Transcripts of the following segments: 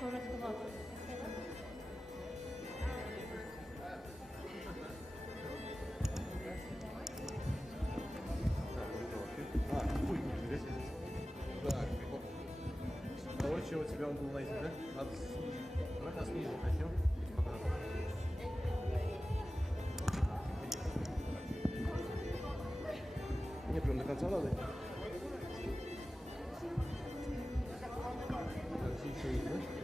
sonraki bak. Короче, у тебя он был на этих, да? Надо снизу хотел. Не, прям до конца надо. Еще есть, да?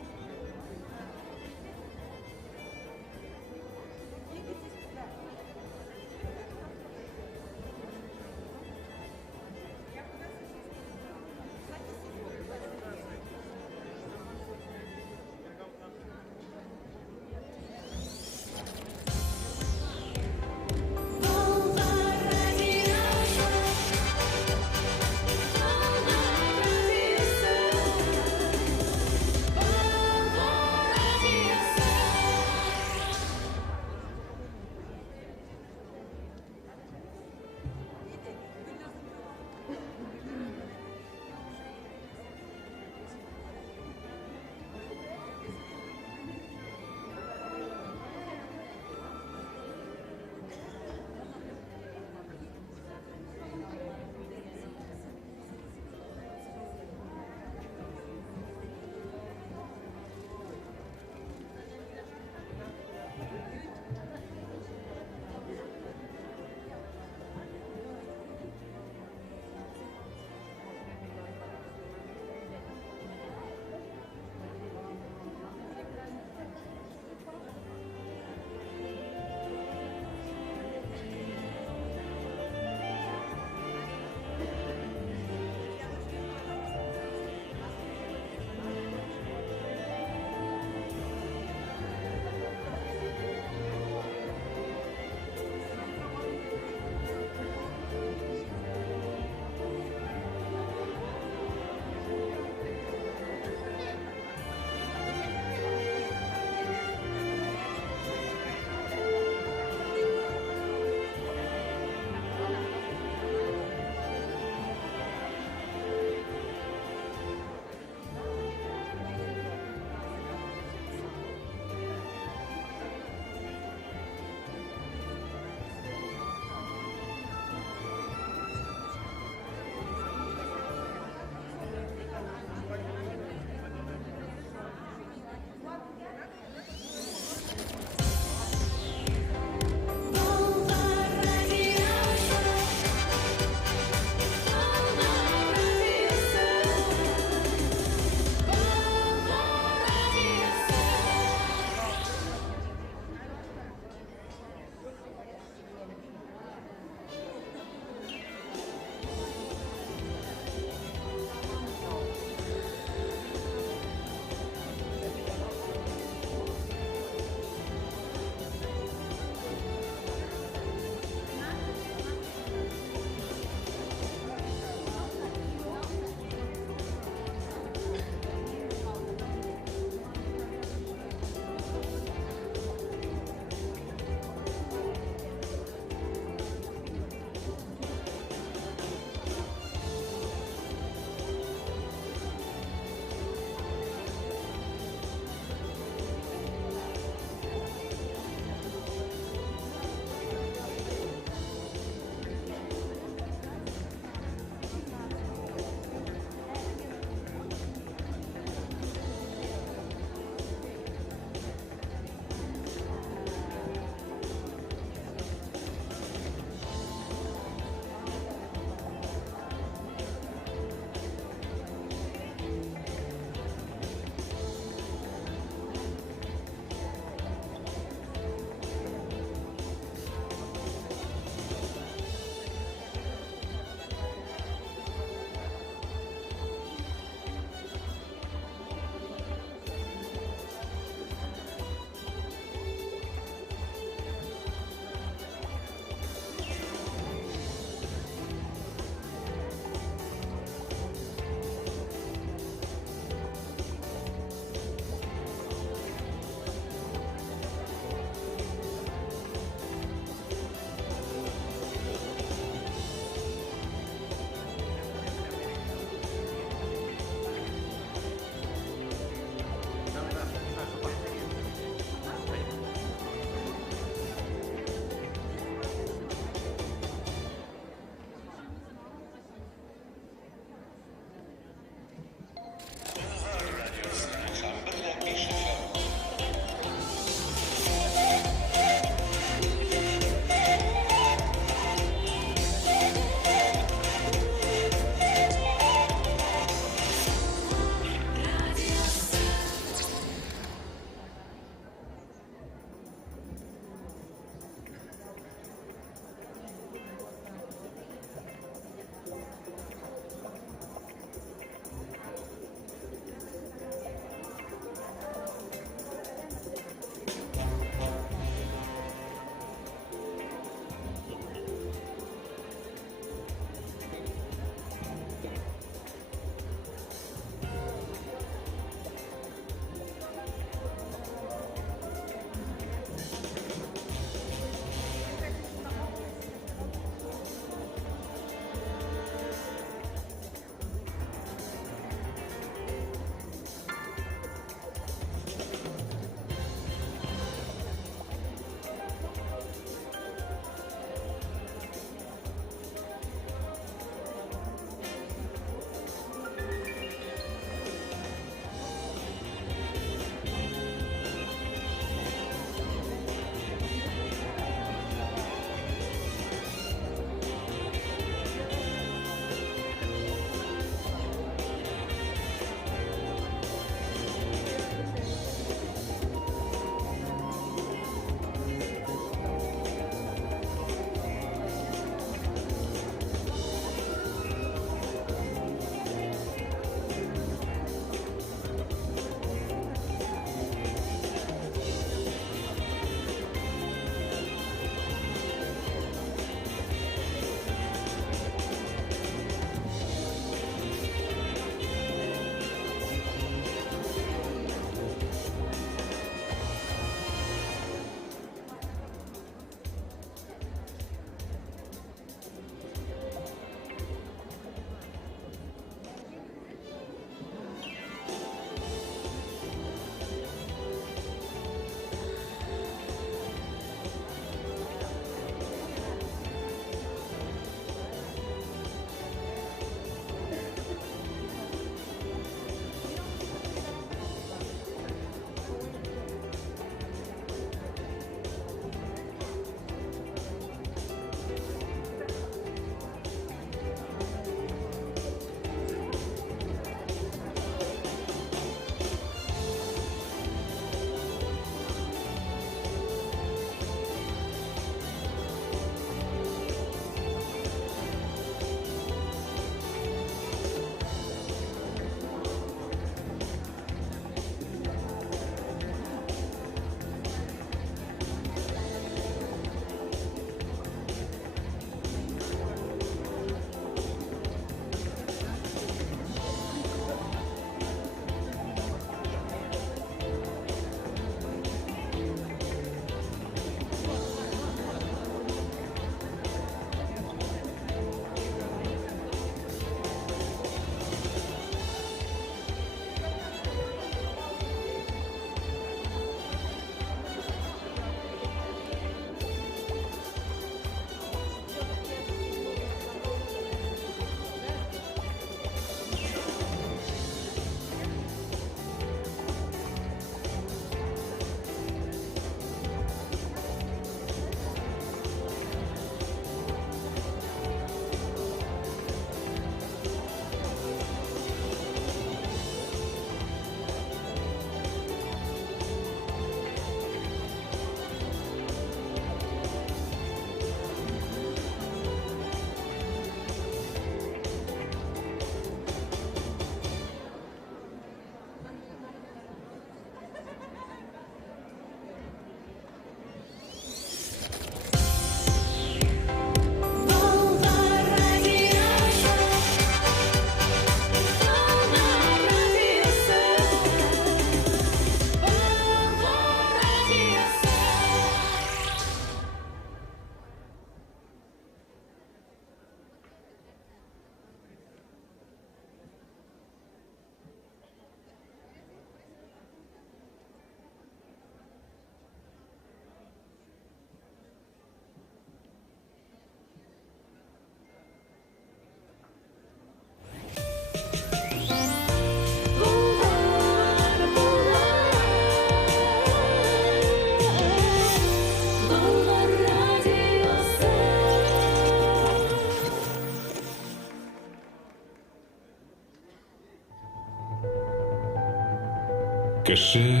Кеше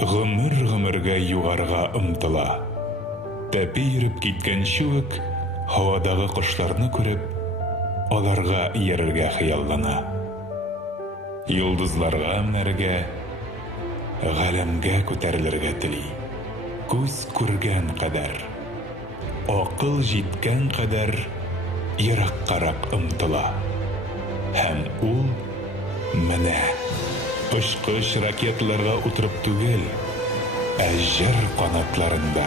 гомер-гомергә югарыга ымтыла. Тәпи йөреп киткән чүк һавадагы кошларны күреп, аларга иярергә хыяллана. Йолдызларга менәргә, галәмгә күтәрелергә тели. Күз күргән кадәр, акыл җиткән кадәр ераккарак ымтыла. Һәм ул менә очкыч ракетларга утырып түгел, ә җыр канатларында,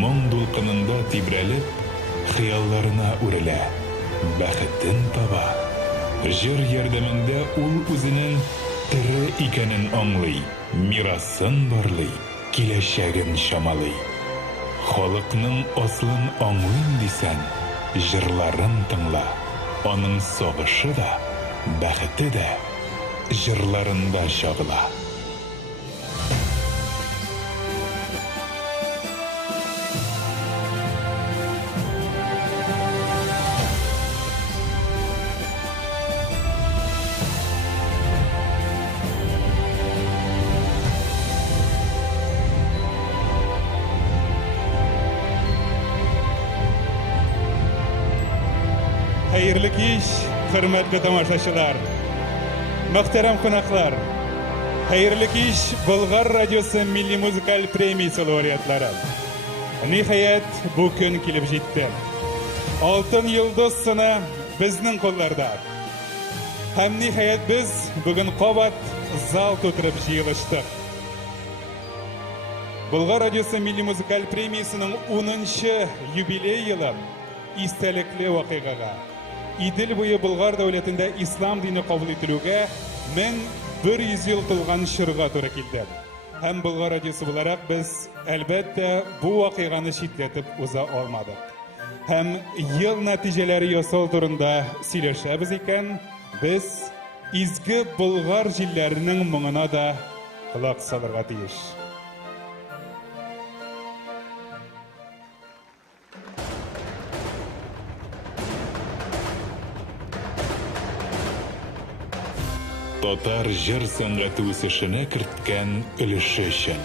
моң дулкынында тибрәлеп, хыялларына үрелә, бәхетен таба. Җыр ярдәмендә ул үзенең тире икәнен аңлый, мирасын барлый, киләчәген чамалый. Халыкның аслын аңлыйм дисәң, җырларын тыңла. Аның сагышы да, бәхете дә җырларында чагыла. Hayırlı kеш, hürmetli tamaşaçılar, muhterem konaklar. Hayırlı kеш, Bulgar Radyosu Milli Müzikal Premiyası laureatları. Nihayet bu gün kelip жетті. Altın Yıldız sını bizning qo'llarda. Hem nihayet biz bugün qabat zal to'tirib yig'ilishdik. Bulgar Radyosu Milli Müzikal Premiyasının 10-cı yubiley yılı istelikli vakigaga. İdil boyu Bulgar devletinde İslam dini kabul edilüge 1100 yıl tılgan şırga doğru keldi. Hem Bulgar Radyosu olarak biz elbette bu vakigani şidletip uza olmadık. Hem yıl neticeleri yasal turunda sileşebiz iken biz izgi Bulgar jillerinin muğuna da kulak salırga tiyiş. Татар җыр сәнгате үсешенә керткән өлеше өчен.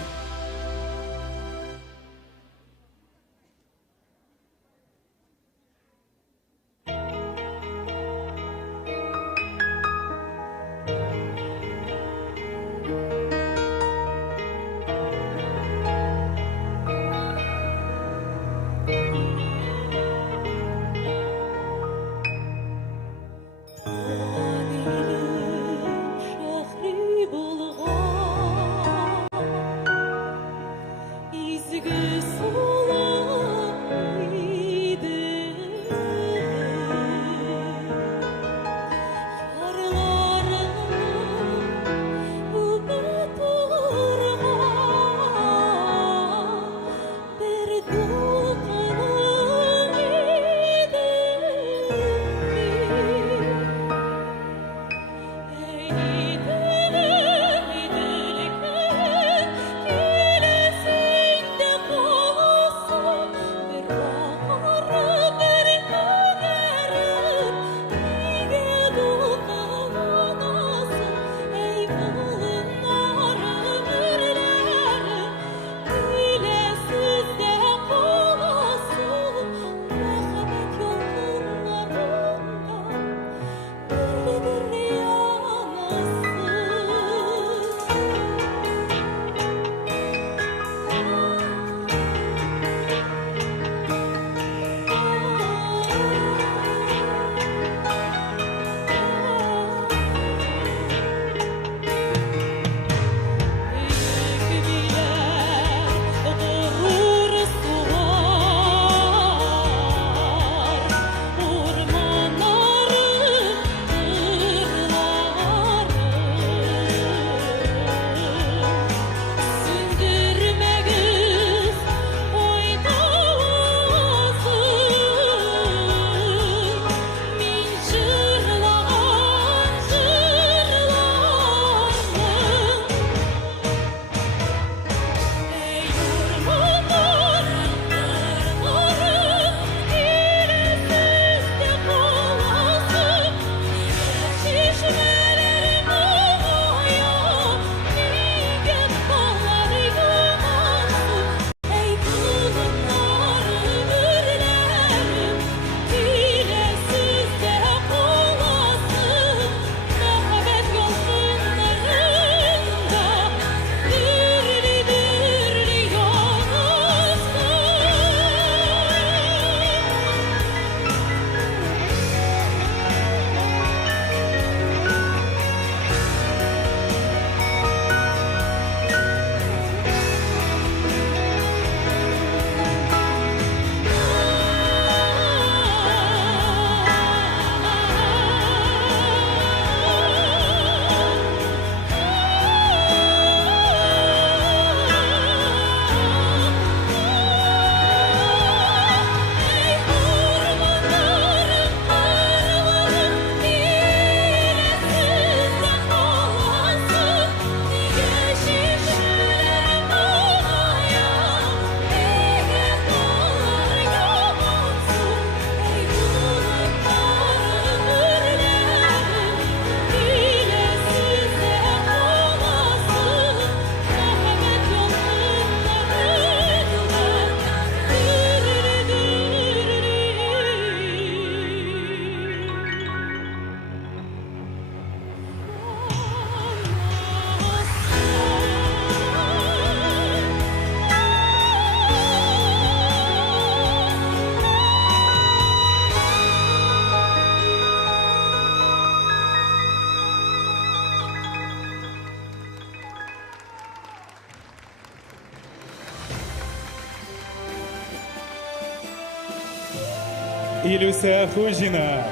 Илюся Хужина,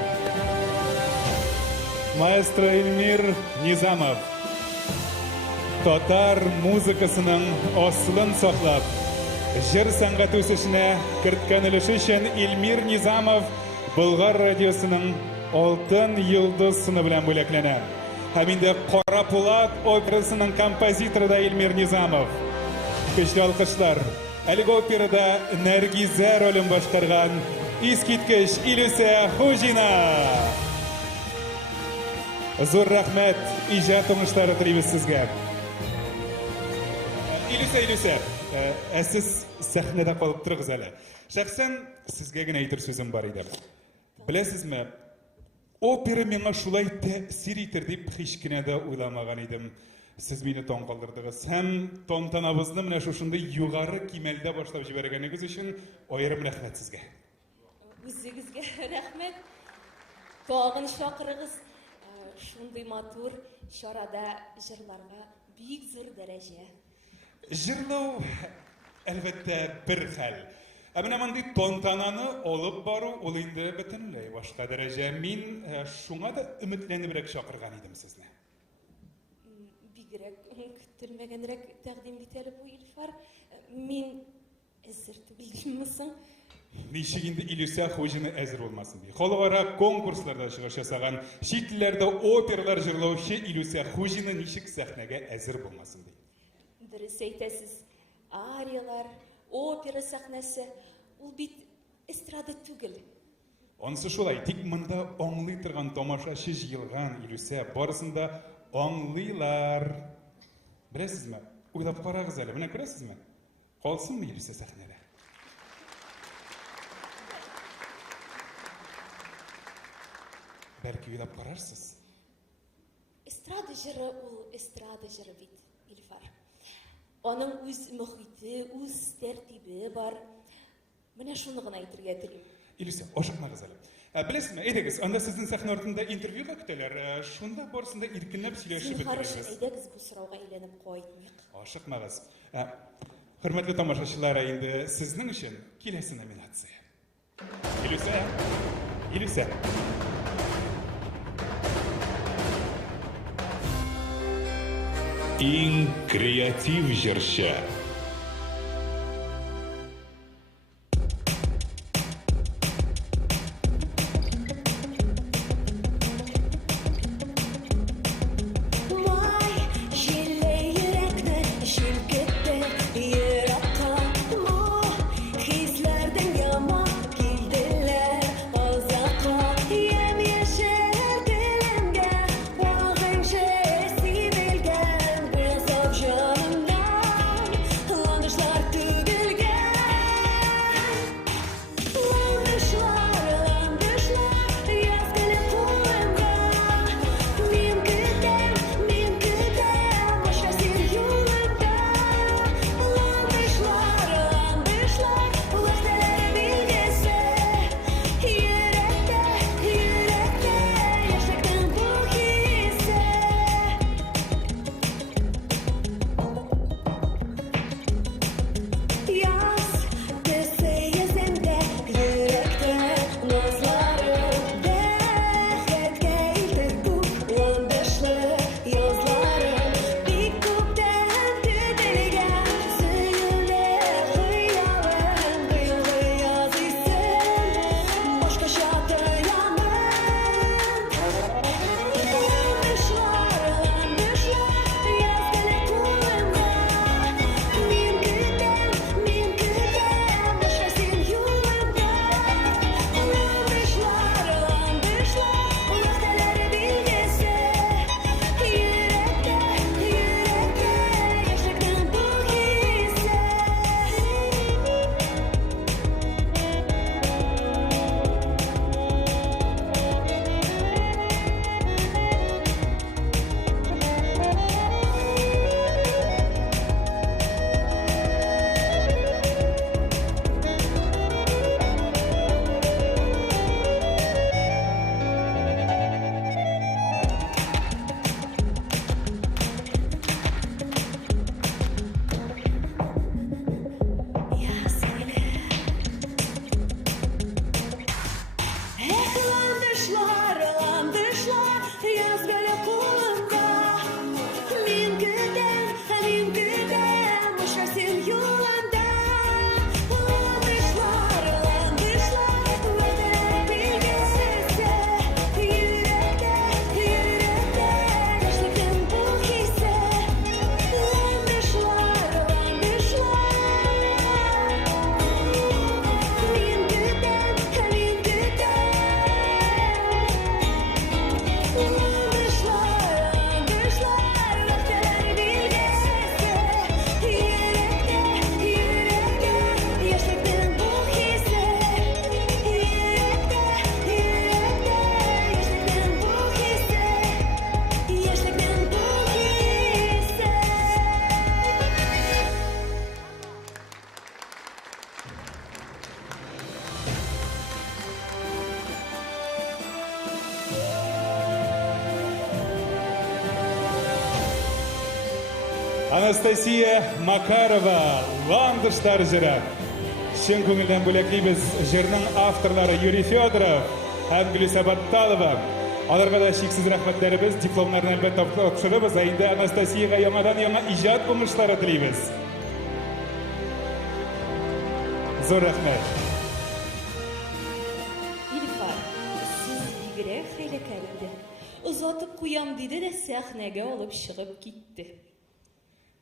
маэстро Эльмир Низамов, Татар музыкасының ослын саклап, жыр сәнгать үсешенә керткән өлеше өчен Эльмир Низамов Болгар радиосының алтын йолдыз сыны белән бүләкләнә. Һәм инде Кара Пулат операсының композиторы да Эльмир Низамов. Көчле алкышлар. Әлеге операда Нәргизә ролен башкарган искиткеч Илюся Хужина. Зур рәхмәт, иҗат уңышлары телибез сезгә. Илюся, сез сәхнәдә калып торыгыз әле. Шәхсән сезгә генә әйтер сүзем бар иде. Беләсезме, опера миңа шулай тәэсир итер дип һич кенә дә уйламаган идем. Сез мине таң калдырдыгыз. Һәм тантанабызны менә шушындай югары кимәлдә башлап җибәргәнегез өчен аерым рәхмәт сезгә. Үзегезгә рәхмәт. Тагын чакырыгыз. Шундый матур чарада җырларга бик зур дәрәҗә. Җырлау әлбәттә бер хәл. Ә менә мондый тантананы алып бару ул инде бөтенләй башка дәрәҗә. Мин шуңа да өметләнебрәк чакырган идем сезне. Бигрәк көтелмәгәнрәк тәкъдим бит әле бу Илфар. Мин әзер түгел диммесең? Ничек инде Илюся Хужина әзер булмасын ди. Халыкара конкурсларда чыгыш ясаган, чит илләрдә опералар җырлаучы Илюся Хужина ничек сәхнәгә әзер булмасын ди. Дөрес әйтәсез. Ариялар, опера сәхнәсе, ул бит эстрада түгел. Онсы шулай, тик монда аңлый торган тамашачы җыелган Илюся, барысын да аңлыйлар. Беләсезме? Уйлап карагыз әле, менә күрәсезме? Калсынмы Илюся сәхнәдә? Бәлки уйлап карарсыз. Эстрада җыры ул эстрада җыры бит, Илфар. Аның үз мөхите, үз тәртибе бар. Менә шуны гына әйтергә телим. Илюся, ашыкмагыз әле. Беләсезме, әйдәгез, анда сезнең сәхнә артында интервьюга көтәләр. Шунда барысында иркенләп сөйләшеп Харыш, бетерегез. әйдәгез бу сорауга әйләнеп кайтмыйк. Ашыкмагыз. Хөрмәтле тамашачылар, инде сезнең өчен киләсе номинация. Илюся. Иң креатив җырчы. Анастасия Макарова, Ландыштар жыры. Шын көңілден бөлеклейбіз жырның авторлары Юрий Федоров һәм Гүлиса Батталова. Аларға да шексіз рахмәтләребез, дипломларын әлбәттә тапшырыбыз. Әйді Анастасияға яңадан яңа ижад уңышлары тілейбіз. Зор рахмәт. Илфар, сіз бигрәк хәйләкәр иде. Озатып куям диде дә сәхнәгә алып чыгып китте.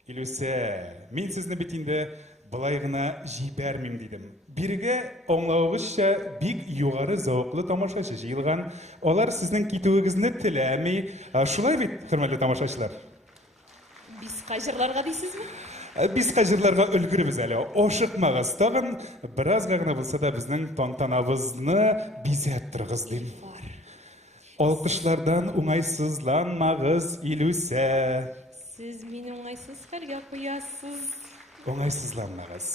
Илүсә, мин сезне бит инде былай гына җибәрмим дидем. Бирге аңлавыгызча бик югары зауыклы тамашачы җыелган. Алар сезнең китүегезне теләми. Шулай бит, хөрмәтле тамашачылар? Бискә җырларга дисезме? Biz каҗырларга өлгербез әле. Ашыкмагыз, тагын беразга гына булса да безнең тантанабызны бизәп торыгыз дим. Алкышлардан уңайсызланмагыз, Илүсә. Сіз мені оңайсыз хәлгә куясыз. Оңайсызланмагыз.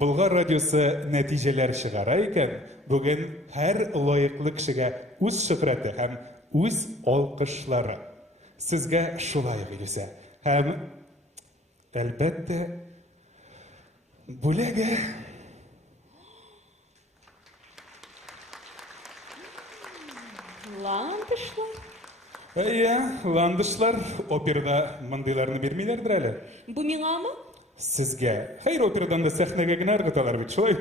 Болгар радиосы нәтиҗәләр чыгара икән, бүген һәр лаеклы кешегә үз шөһрәте һәм үз алкышлары. Сезгә шулай Илүсә. Һәм әлбәттә бүләге Ландышлар. Ландышлар операда мындайларны бирмиләрдер әле. Бу миңамы? Сезгә. Хәйр, операдан да сәхнәгә генә ыргыталар бит, шулай.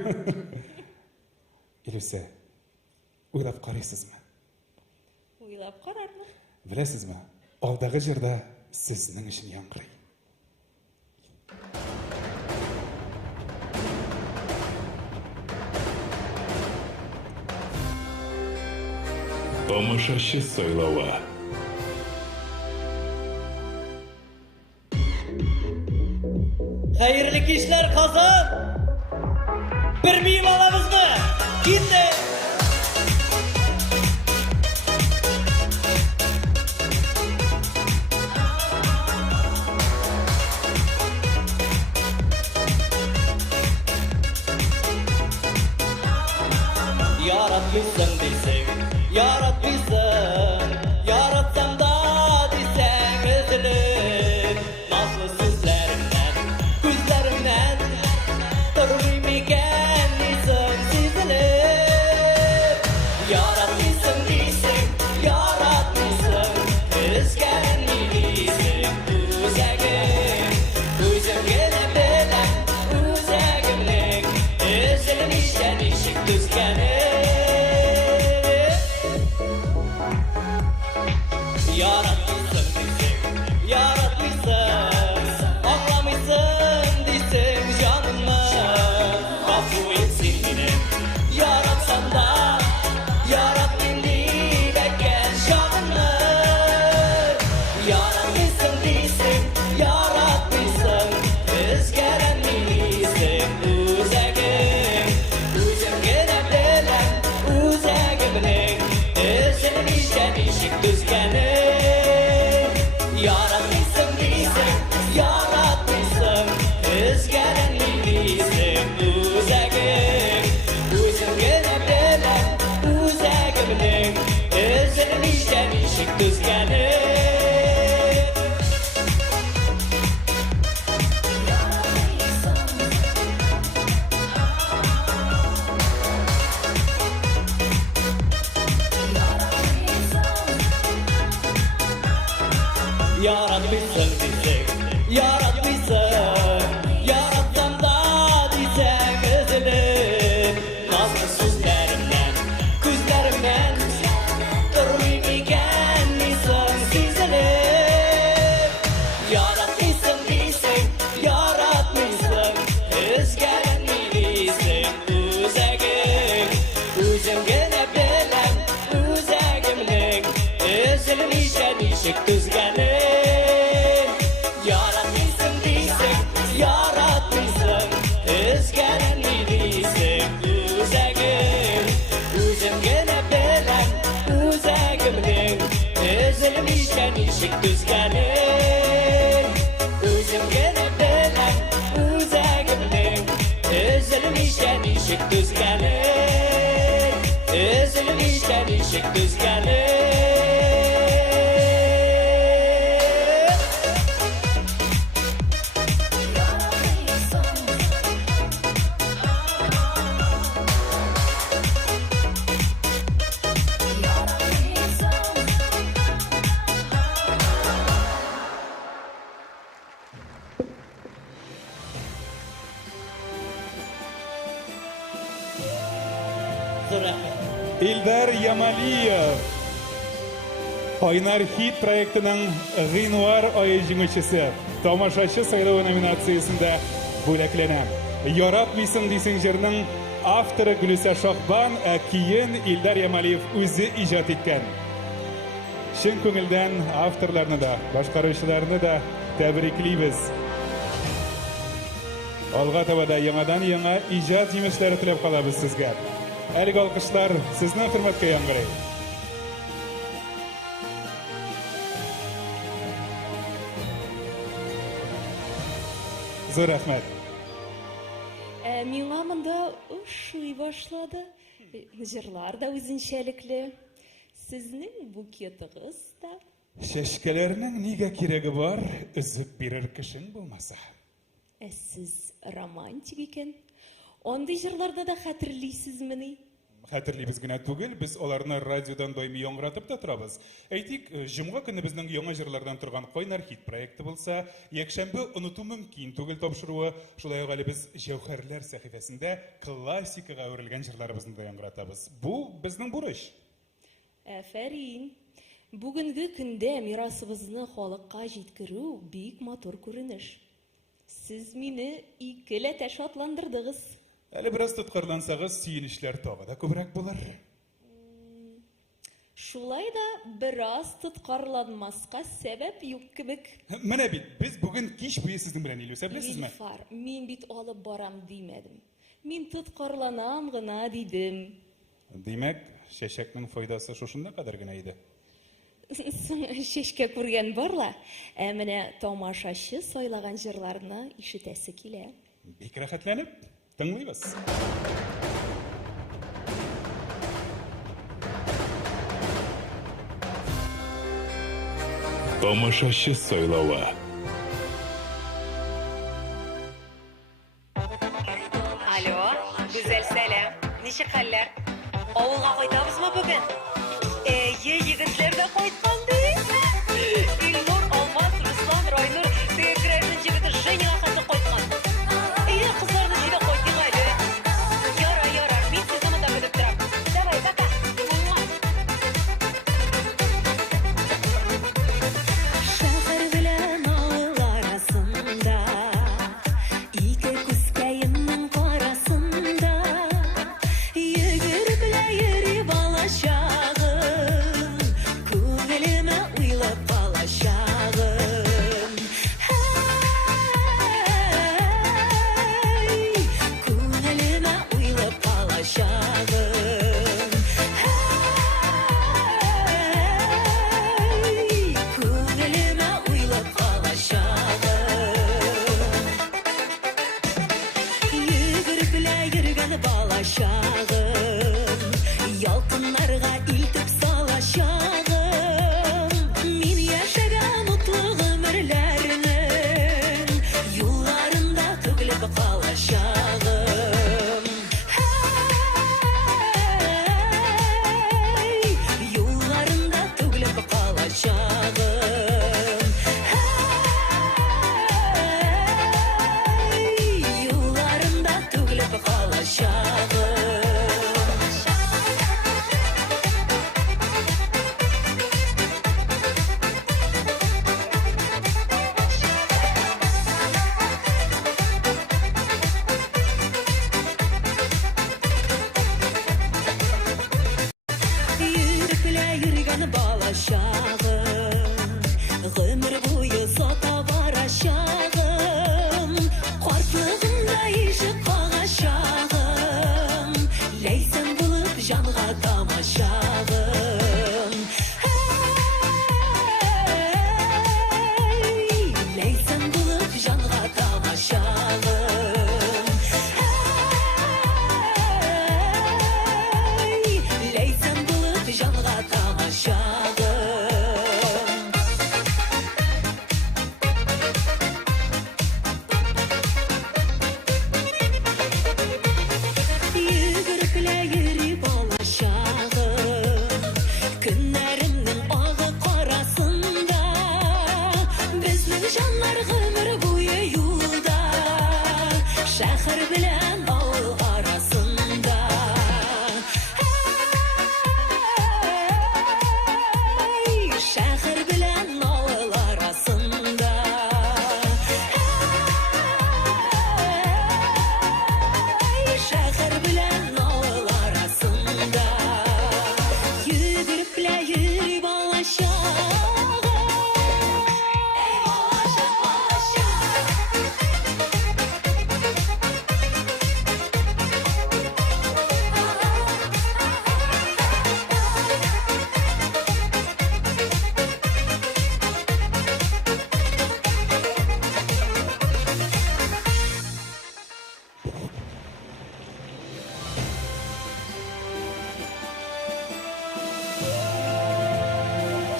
Илүсә, уйлап карыйсызмы? Уйлап карармын. Беләсезме? Алдагы җырда сезнең өчен яңгырый. Тамашачы сайлауы. Hayırlı kişiler kazan. Bir miyim alamız mı? Gitti. Yaratmışsın desek, yaratmışsın. Yaratsam da desek üzülür. Nazlı sözlerimden, gözlerimden durmayım iken izin sizilir. Yaratmışsın desek, yaratmışsın. Özgenlisin, özegin. Özüm gene bilen, özegimlik. Özülüm işten işik düzgenim. Yaratmışsın desek, yaratmışsın. Anlamışsın desek canımı. Kafu etsin yine, yaratsan da. Yaratmayayım dilekken şanımı. Yaratmışsın desek, yaratmışsın. Özgeren misin özegin. Özüm gene bilen, özegimlik. Özüm işten işik düzgenim. Yaratmışsın desek, yaratmışsın. Özgeren misin özegin. Özüm gene bilen, özegimlik. Özüm işten işik düzgenim. Yaratmışsın desek, yaratmışsın. Yaratsam da desek üzülür. Nazlı sözlerimden, gözlerimden durmayayım iken insan sizilir. Yaratmışsın desek, yaratmışsın. Özgeren misin özegin. Özüm gene bilen, özegimlik. Özülüm işten işik düzgenim. Yaratmışsın desek, yaratmışsın. Özgeren misin özegin. Özüm gene bilen, özegimlik. Özülüm işten işik düzgenim. Özüm gene bilen, özegimlik. Özülüm işten işik düzgenim. Özülüm işten işik düzgenim. Zor rahmet. Ildar Yamaliyev Oynar Hit proyektinin G'invar oyi jing'uvchisi tomoshachi saylovi nominatsiyasida bo'laklanan. Yorab Misin Disingerning avtori Gulisa Shohban keyin Ildar Yamaliyev o'zi ijod etgan. Chin ko'ngildan avtorlarni da, boshqaruvchilarni da tabriklaymiz. Olg'a tabada yangi ijod yemishlari tilab qolamiz sizga. Әлгі alqışlar sizning hurmatga yangraydi. Zo'r rahmat. Миңа монда ошый башлады. Җырлар да үзенчәлекле. Сезнең букетыгыз да. Шәшкәләрнең нигә кирәге бар, үзеп бирер кешең булмаса. Сез романтик икән. Андый җырларда да хәтерлисезмени? Хәтерлибез генә түгел, без аларны радиодан даими яңгыратып та торабыз. Әйтик, җомга көне безнең яңа җырлардан торган Койнар хит проекты булса, якшәмбе оныту мөмкин түгел тапшыруы, шулай ук әле без Җәүһәрләр сәхифәсендә классикага әверелгән җырларыбызны да яңгыратабыз. Бу безнең бурыч. Афәрин. Бүгенге көндә мирасыбызны халыкка җиткерү бик матур күренеш. Сез мине икеләтә шатландырдыгыз. Әле бераз тоткарлансагыз, сөенечләр тагы да күбрәк булыр. Шулай да бераз тоткарланмаска сәбәп юк кебек. Менә бит, без бүген кич буе сезнең белән Илүсә беләсезме? Илфар, мин бит алып барам димәдем. Мин тоткарланам гына дидем. Димәк, чәчәкнең файдасы шушында кадәр генә иде. Шешкә күргән барла, менә тамашачы сайлаган җырларны ишетәсе килә. Бик рәхәтләнеп тыңлыйбыз. Тамашачы сайлауы. Алло, güzel сәлам. Ничек хәлләр? Авылга кайтабызмы бүген? Егетләр дә кайткан ди. Илнур, Алмаз, Руслан, Райнур, Тегрәнең җегете Женя хәзер кайткан. Кызларны җыйда кайтыйк әле. Ярар, мин сезне монда көтеп торам. Давай, пока. Шәһәр белән авыл арасында, ике күскәемнең карасында, йөгереп йөри балачагым, күңелемә уйлап балачагым. Күңелемә уйлап балачагым. Күңелемә уйлап балачагым. Йөгереп йөргән балачагым, ялкыннарга илтеп салачагым. Мин яшәгән утлы гомерләрнең юлларында түгелеп калачагым. Юлларында түгелеп калачагым. Юлларында түгелеп калачагым. Йөргән балачагым, гомер буе сата барачагым. Картлыгымда ишек кагачагым, ләйсән булып җанга тамашагым. Ләйсән булып җанга тамашагым. Ләйсән булып җанга тамашагым.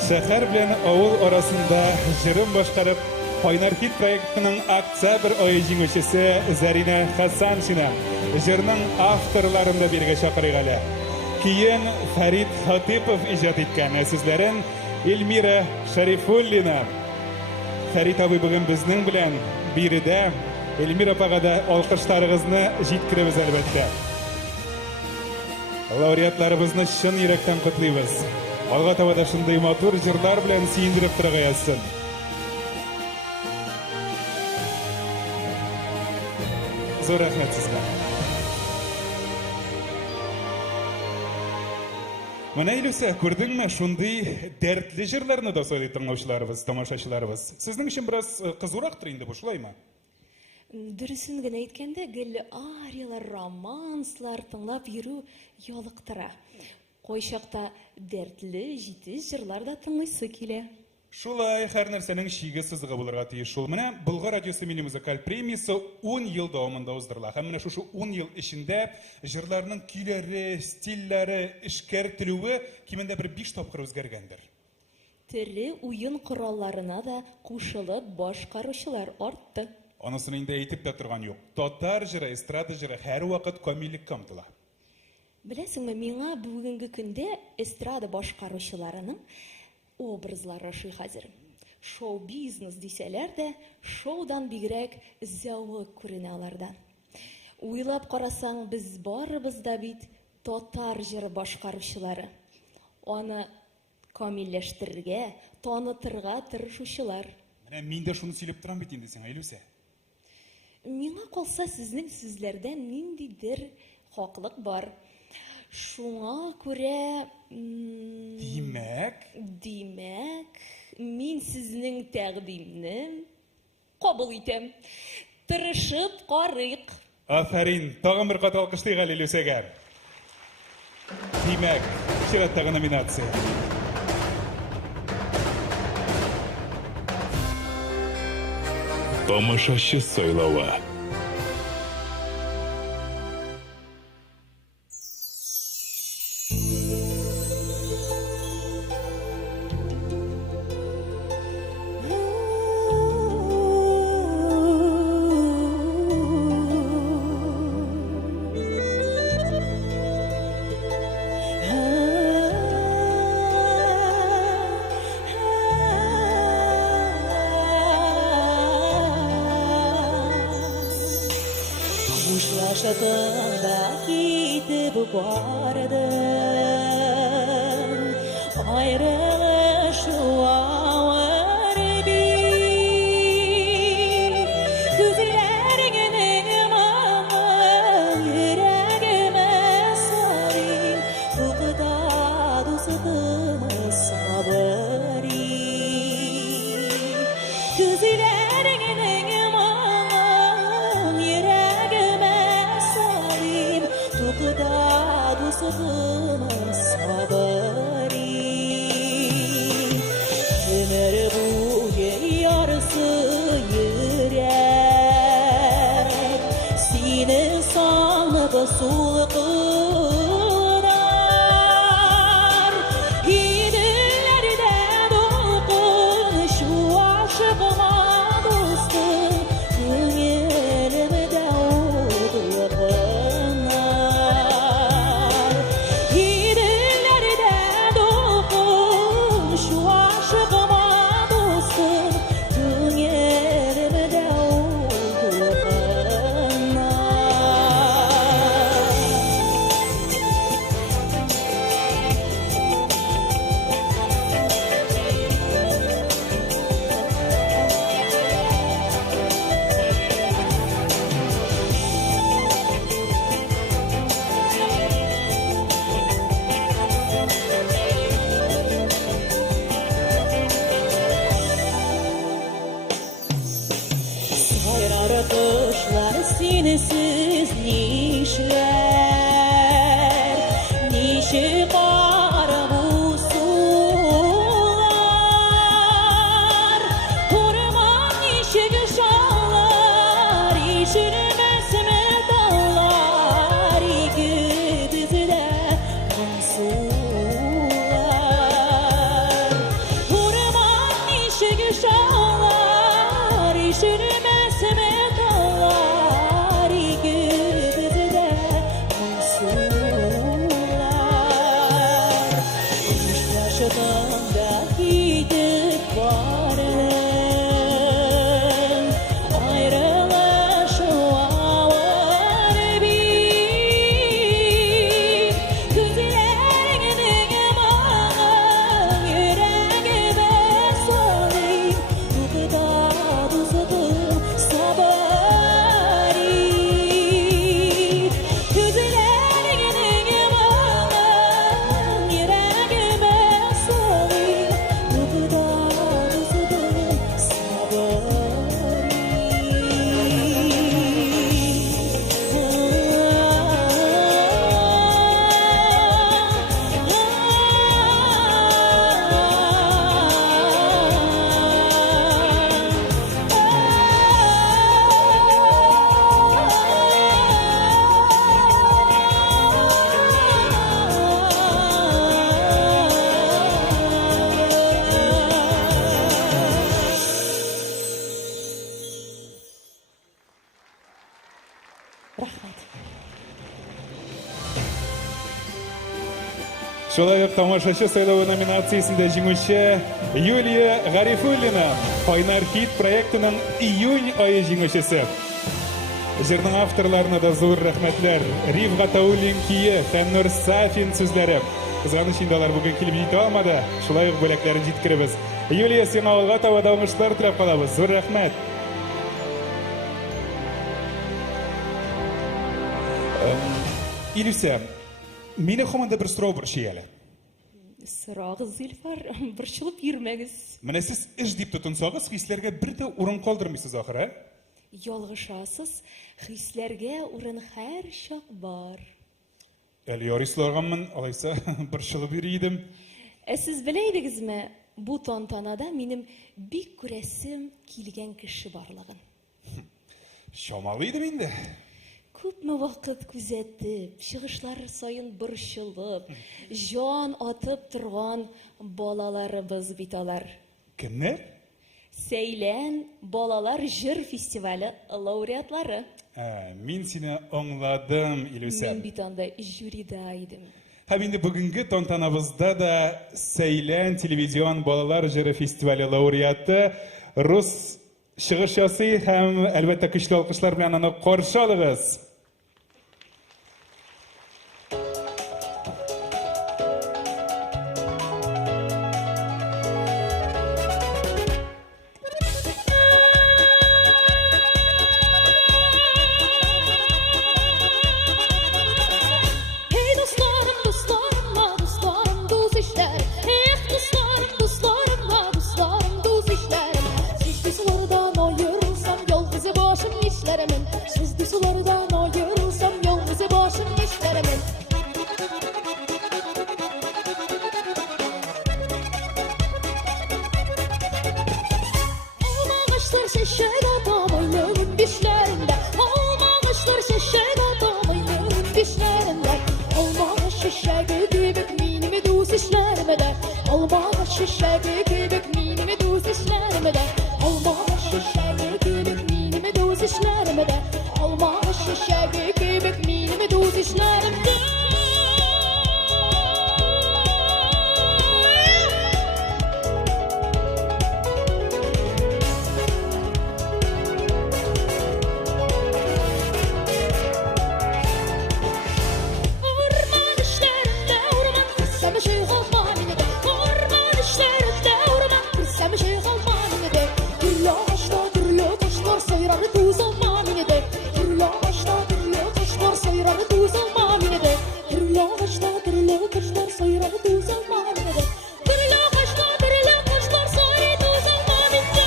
Şehir bilen avul arasında jırım başkarıp Oynar Hit proyektinin Oktyabr ayı jingişisi Zarina Hasanşina jırının avtorlarında birge şakırıgalı. Kiyen Farid Hatipov ijat etken sizlerin Elmira Şarifullina. Farid abi bugün bizning bilen biride Elmira pagada alkışlarınızı jitkirimiz elbette. Laureatlarımızны şın yürekten kutlayız. Alga tavada şunday motor jırlar bilen siyindirip turagayasın. Zor rahmet sizga. Mana Ilüse, gördüңме şunday dertli jırlarını da söyledi tыңлаушыларыбыз, тамашачыларыбыз. Sizning için biraz kızuraqtır indi bu, şulayma? Дөресен генә әйткәндә, гел ариялар, романслар тыңлап йөрү ялыктыра. Койчакта дәртле, җитез җырлар да тыңлыйсы килә. Шулай, һәр нәрсәнең шиге сызыгы булырга тиеш шул. Менә Болгар радиосы милли музыкаль премиясе 10 ел дәвамында уздырыла. Һәм менә шушы 10 ел эчендә җырларның көйләре, стильләре, эшкәртелүе кимендә бер 5 тапкыр үзгәргәндер. Төрле уен коралларына да кушылып башкаручылар артты. Анысын инде әйтеп тә торган юк. Татар җыры, эстрада җыры һәр вакыт камиллеккә омтыла. Беләсеңме, миңа бүгенге көндә эстрада башкаручыларының образлары ошый хәзер. Шоу-бизнес дисәләр дә, шоудан бигрәк зәвык күренә алардан. Уйлап карасаң, без барыбыз да бит татар җыры башкаручылары. Аны камилләштерергә, танытырга тырышучылар. Менә мин дә шуны сөйләп торам бит инде сиңа, Илүсә. Миңа калса, сезнең сүзләрдән ниндидер хаклык бар. Шуңа күрә... Димәк, мин сезнең тәкъдимне кабул итәм. Тырышып карыйк. Афәрин, тагын бер кат алкышлыйк әле Илүсәгә. Димәк, чираттагы номинация. Тамашачы сайлауы. Yaşadığında gidip vardın ayrılış var bir gözlerinin aman yüreğime sarayım bu kadar uzun sabırı gözlerinin aman yüreğime sarayım bu kadar uzun sabırı ömür boyu yarısı yürek seni sanıp sulkınar İdillerde dokun şu aşkıma dostum gönlümde oldu yakınlar Шулай ук тамашачы сайлауы номинациясында җиңүче Юлия Гарифуллина, Кайнар хит проектының июнь айы җиңүчесе. Җырның авторларына да зур рәхмәтләр. Риф Гатауллин кие, Фәннур Сафин сүзләре. Кызганыч инде алар бүген килеп җитә алмады. Шулай ук бүләкләрен җиткеребез. Юлия, сиңа алга таба да уңышлар теләп калабыз. Зур рәхмәт. Илюся, мине һаман да бер сорау борчый әле. Сырагыз, Илфар, борчылып йөрмәгез. Менә сез эш дип тотынсагыз, хисләргә бер дә урын калдырмыйсыз ахыры. Ялгышасыз, хисләргә урын һәр чак бар. Әле ярыйсызларганмын, алайса борчылып йөри идем. Сез белә идегезме, бу тантанада минем бик күрәсем килгән кеше барлыгын. Шамалы идем инде. Күпме вакыт күзәтеп, чыгышлар саен борчылып, җан атып торган балаларыбыз бит алар. Кемнәр? Сәйлән балалар җыр фестивале лауреатлары. Мин сине аңладым, Илюся. Мин бит анда жюрида идем. Һәм инде бүгенге тантанабызда да Сәйлән телевизион балалар җыры фестивале лауреаты рус чыгыш ясый һәм әлбәттә көчле алкышлар белән аны каршы алыгыз. Hey dostlarım, dostlarım, dostlarım, dost işler. Hey dostlarım, dostlarım, dostlarım, dost işlerim. Siz de sulardan ayırılsam yalnız başım işlerimin. Siz de sulardan ayırılsam yalnız başım işlerimin. Olmamıştır şeşer adamıyım dişlerinde. Olmamıştır şeşer adamıyım dişlerinde. Olmamış şişe gibi minimi düz işlerime de. Olmamış şişe gibi minimi düz işlerime de. Olmamış şişe gibi minimi düz işlerime de. Olmamış şişe gibi minimi düz işlerime de. Orman işlerinde orman kırsam şey olmam yine de. Orman işlerinde orman kırsam şey olmam yine de. Türlü ağaçta türlü taşlar sayıranı tuz olmam yine de. Türlü ağaçta türlü taşlar sayıranı tuz olmam yine de. Türlü ağaçta türlü taşlar sayıranı tuz olmam yine de. Türlü ağaçta türlü taşlar sayıranı tuz olmam yine de.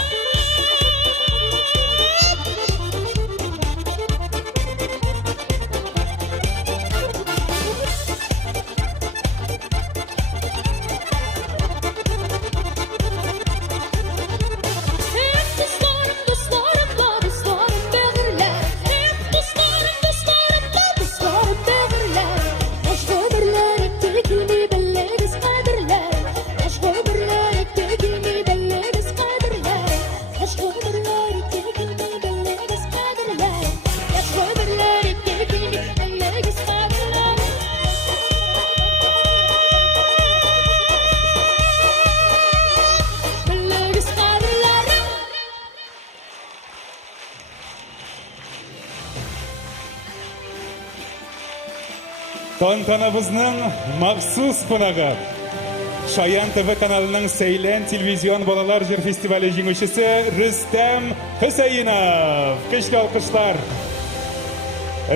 Hep dostlarım, dostlarım da dostlarım bägirler. Hep dostlarım, dostlarım da dostlarım bägirler. Başga birler tekilmi bellegiz qadirler. Başga birler tekilmi bellegiz qadirler. Başga birler tekilmi bellegiz qadirler. Başga birler tekilmi bellegiz qadirler. Bellegiz qadirler. Тантанабызның махсус кунагы. Шаян ТВ каналының Сәйлән телевизион балалар җыр фестивале җиңүчесе Рөстәм Хөсәенов. Көчле алкышлар.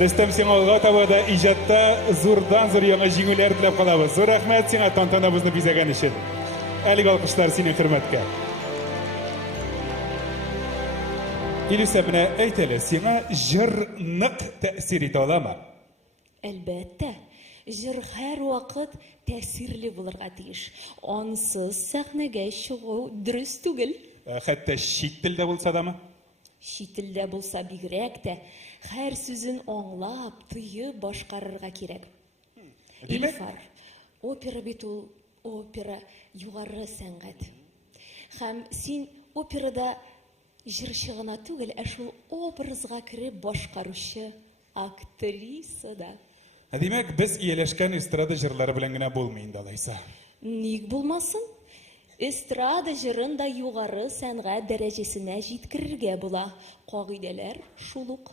Рөстәм, сиңа алга таба да иҗатта зурдан-зур яңа җиңүләр теләп калабыз. Зур рәхмәт сиңа тантанабызны бизәгән өчен. Әлеге алкышлар синең хөрмәткә. Илюся, менә әйт әле, сиңа җыр нык тәэсир итә аламы? Әлбәттә, җыр һәр вакыт тәэсирле булырга тиеш. Ансыз сәхнәгә чыгу дөрес түгел. Хәтта чит телдә булса дамы? Чит телдә булса бигрәк тә һәр сүзен аңлап, тыйып башкарырга кирәк. Димәк? Илфар, опера бит ул опера югары сәнгать. Һәм син операда җырчы гына түгел, шул образга кереп башкаручы актриса да. Демәк, без ияләшкән эстрада җырлары белән генә булмый инде алайса. Ник булмасын? Эстрада җырын да югары сәнгать дәрәҗәсенә җиткерергә була. Кагыйдәләр шул ук.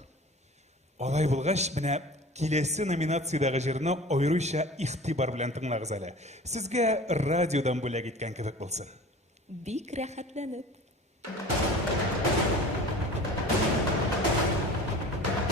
Алай булгач, менә киләсе номинациядәге җырны аеруча игътибар белән тыңлагыз әле. Сезгә радиодан бүләк иткән кебек булсын. Бик рәхәтләнеп.